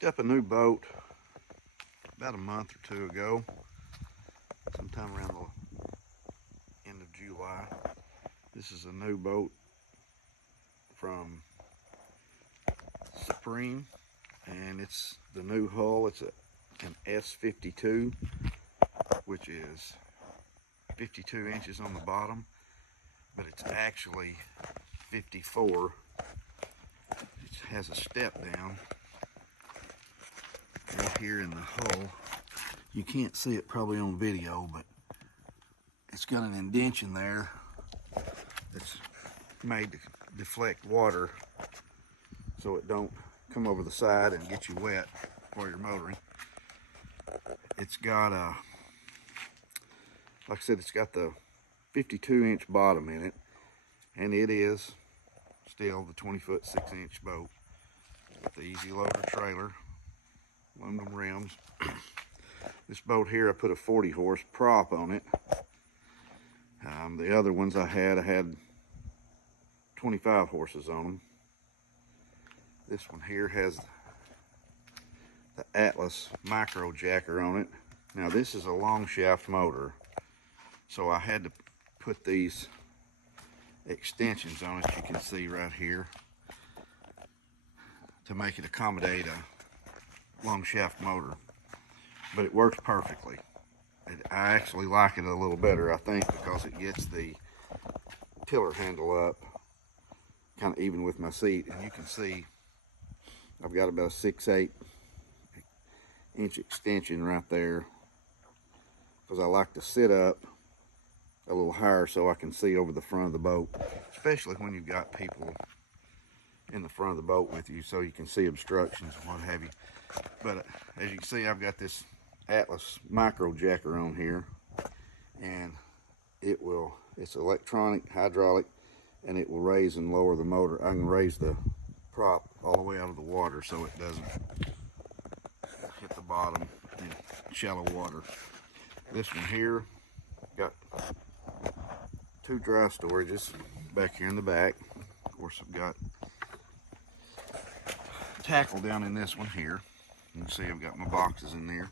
Picked up a new boat about a month or two ago, sometime around the end of July. This is a new boat from Supreme, and it's the new hull. It's an S52, which is 52 inches on the bottom, but it's actually 54. It has a step down right here in the hull. You can't see it probably on video, but it's got an indentation there that's made to deflect water so it don't come over the side and get you wet while you're motoring. It's got a, like I said, it's got the 52-inch bottom in it, and it is still the 20-foot 6-inch boat with the easy loader trailer, aluminum rims. This boat here, I put a 40-horse prop on it. The other ones I had 25 horses on them. This one here has the Atlas micro jacker on it. Now this is a long shaft motor, so I had to put these extensions on it, you can see right here, to make it accommodate a long shaft motor, but it works perfectly. I actually like it a little better, I think, because it gets the tiller handle up kind of even with my seat, and you can see I've got about a 6/8 inch extension right there, because I like to sit up a little higher so I can see over the front of the boat, especially when you've got people in the front of the boat with you, so you can see obstructions and what have you. But as you can see, I've got this Atlas micro jacker on here, and it's electronic, hydraulic, and it will raise and lower the motor. I can raise the prop all the way out of the water so it doesn't hit the bottom in shallow water. This one here got 2 dry storages back here in the back. Of course, I've got tackle down in this one here. You can see I've got my boxes in there.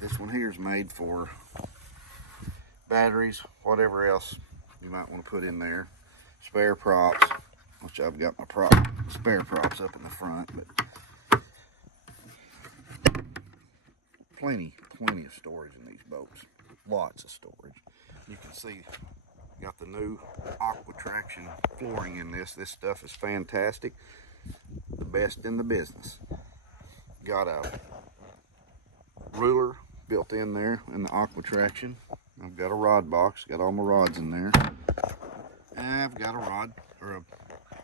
This one here is made for batteries, whatever else you might want to put in there. Spare props, which I've got my spare props up in the front, but plenty of storage in these boats. Lots of storage. You can see got the new Aqua Traction flooring in this. This stuff is fantastic. The best in the business. Got a ruler built in there in the Aqua Traction. I've got a rod box, got all my rods in there. And I've got a rod, or a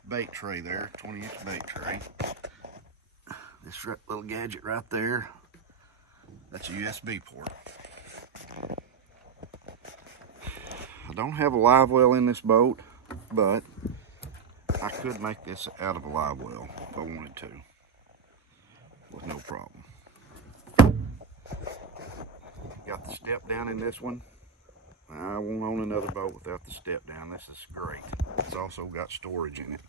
bait tray there, 20-inch bait tray. This little gadget right there, that's a USB port. I don't have a live well in this boat, but I could make this out of a live well if I wanted to, with no problem. Got the step down in this one. I won't own another boat without the step down. This is great. It's also got storage in it.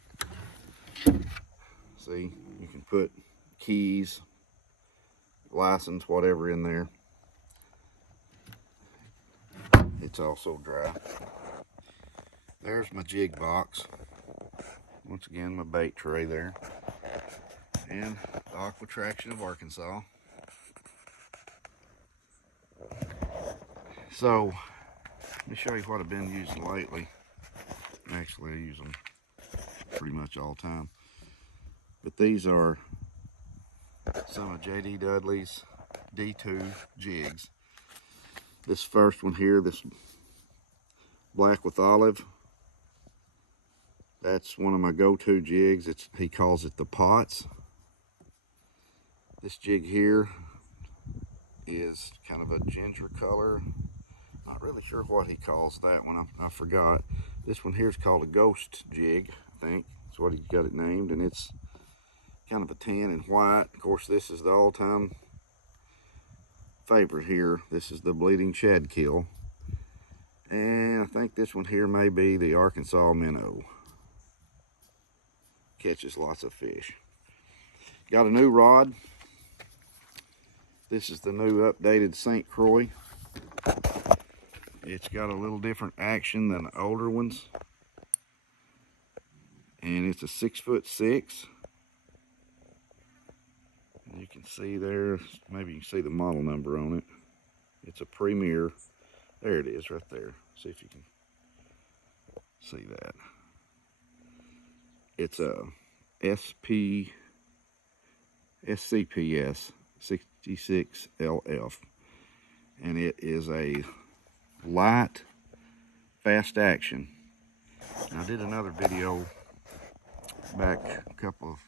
See, you can put keys, license, whatever in there. It's also dry. There's my jig box. Once again, my bait tray there. And the Aqua Traction of Arkansas. So, let me show you what I've been using lately. Actually, I use them pretty much all the time. But these are some of J.D. Dudley's D2jigs. This first one here, this black with olive, that's one of my go-to jigs. He calls it the Pots. This jig here is kind of a ginger color. Not really sure what he calls that one. I forgot. This one here is called a Ghost jig, I think. That's what he got it named, and it's kind of a tan and white. Of course, this is the all-time favorite here. This is the Bleeding Shadkill, and I think this one here may be the Arkansas Minnow. Catches lots of fish. Got a new rod. This is the new updated St. Croix. It's got a little different action than the older ones. And it's a 6'6". And you can see there, maybe you can see the model number on it. It's a Premier. There it is right there. See if you can see that. It's a SCPS 66LF. And it is a light, fast action. And I did another video back a couple of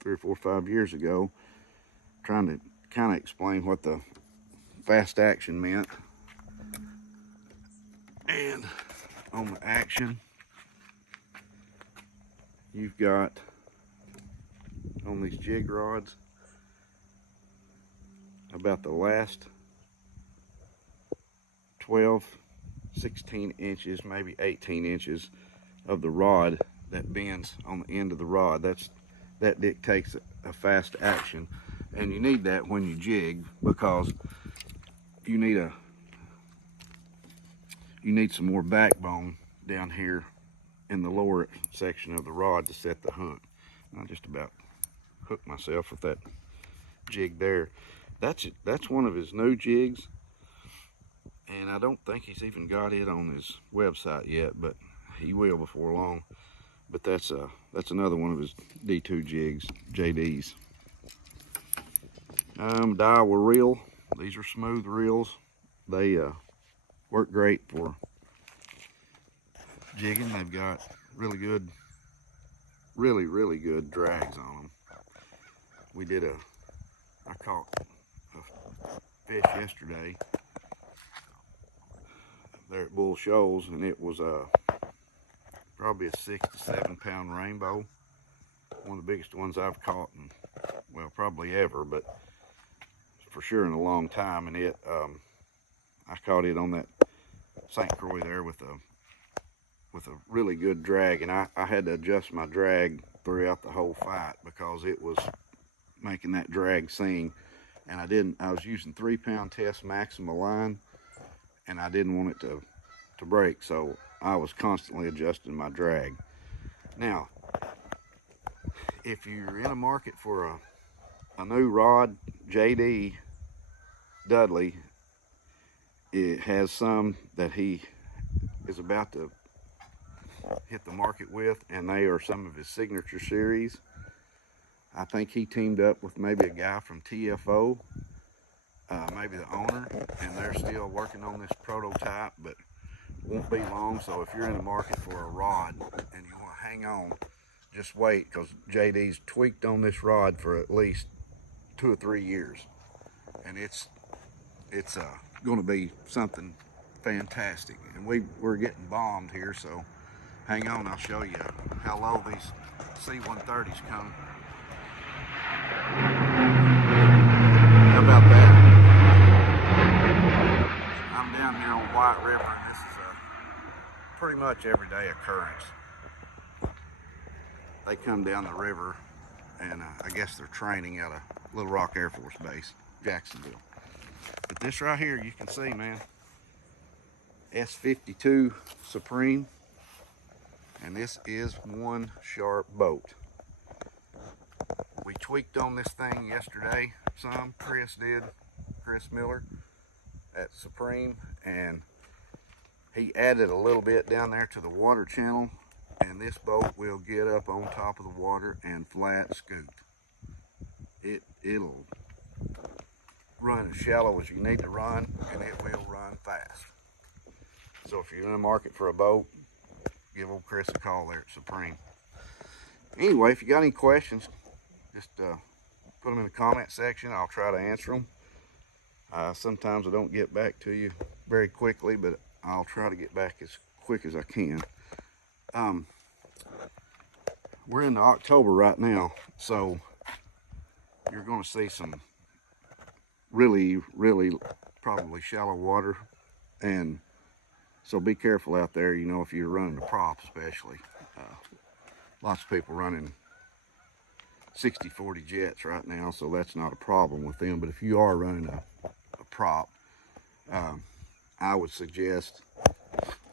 3 or 4 or 5 years ago trying to kind of explain what the fast action meant. And on the action, you've got on these jig rods about the last 12, 16 inches, maybe 18 inches of the rod that bends on the end of the rod. That dictates a fast action, and you need that when you jig because you need some more backbone down here in the lower section of the rod to set the hook. I just about hooked myself with that jig there. That's one of his new jigs, and I don't think he's even got it on his website yet, but he will before long. But that's another one of his D2jigs, JDs. Daiwa reel. These are smooth reels. They work great for jigging. They've got really good drags on them. I caught a fish yesterday there at Bull Shoals, and it was probably a 6 to 7 pound rainbow. One of the biggest ones I've caught in, well, probably ever, but for sure in a long time. And I caught it on that St. Croix there with a really good drag, and I had to adjust my drag throughout the whole fight because it was making that drag sing. And I was using 3 pound test Maxima line, and I didn't want it to break, so I was constantly adjusting my drag. Now, if you're in a market for a new rod, JD Dudley, it has some that he is about to hit the market with, and they are some of his signature series. I think he teamed up with maybe a guy from TFO, maybe the owner, and they're still working on this prototype, but won't be long. So if you're in the market for a rod and you want to hang on, just wait, because JD's tweaked on this rod for at least 2 or 3 years, and it's going to be something fantastic. And we're getting bombed here, so hang on, I'll show you how low these C-130s come. How about that? I'm down here on White River, and this is a pretty much everyday occurrence. They come down the river, and I guess they're training at a Little Rock Air Force Base, Jacksonville. But this right here, you can see, man, S52 Supreme, and this is one sharp boat. We tweaked on this thing yesterday some, Chris Miller at Supreme, and he added a little bit down there to the water channel, and this boat will get up on top of the water and flat scoot. It'll run as shallow as you need to run, and it will run fast. So if you're in the market for a boat, give old Chris a call there at Supreme. Anyway, if you got any questions, just put them in the comment section. I'll try to answer them. Sometimes I don't get back to you very quickly, but I'll try to get back as quick as I can. We're in October right now, so you're going to see some really probably shallow water, and so be careful out there, you know, if you're running a prop especially. Lots of people running 60-40 jets right now, so that's not a problem with them. But if you are running a prop, I would suggest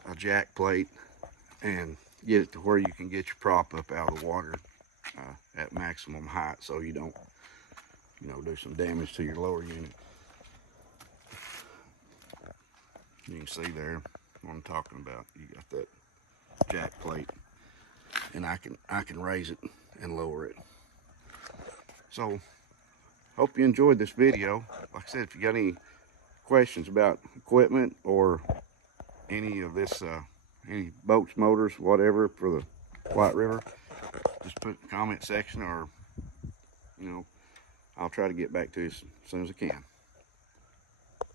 a jack plate and get it to where you can get your prop up out of the water at maximum height, so you don't, do some damage to your lower unit. You can see there what I'm talking about. You got that jack plate, and I can raise it and lower it. So hope you enjoyed this video. Like I said, if you got any questions about equipment or any of this, any boats, motors, whatever for the White River, just put it in the comment section, or I'll try to get back to you as soon as I can.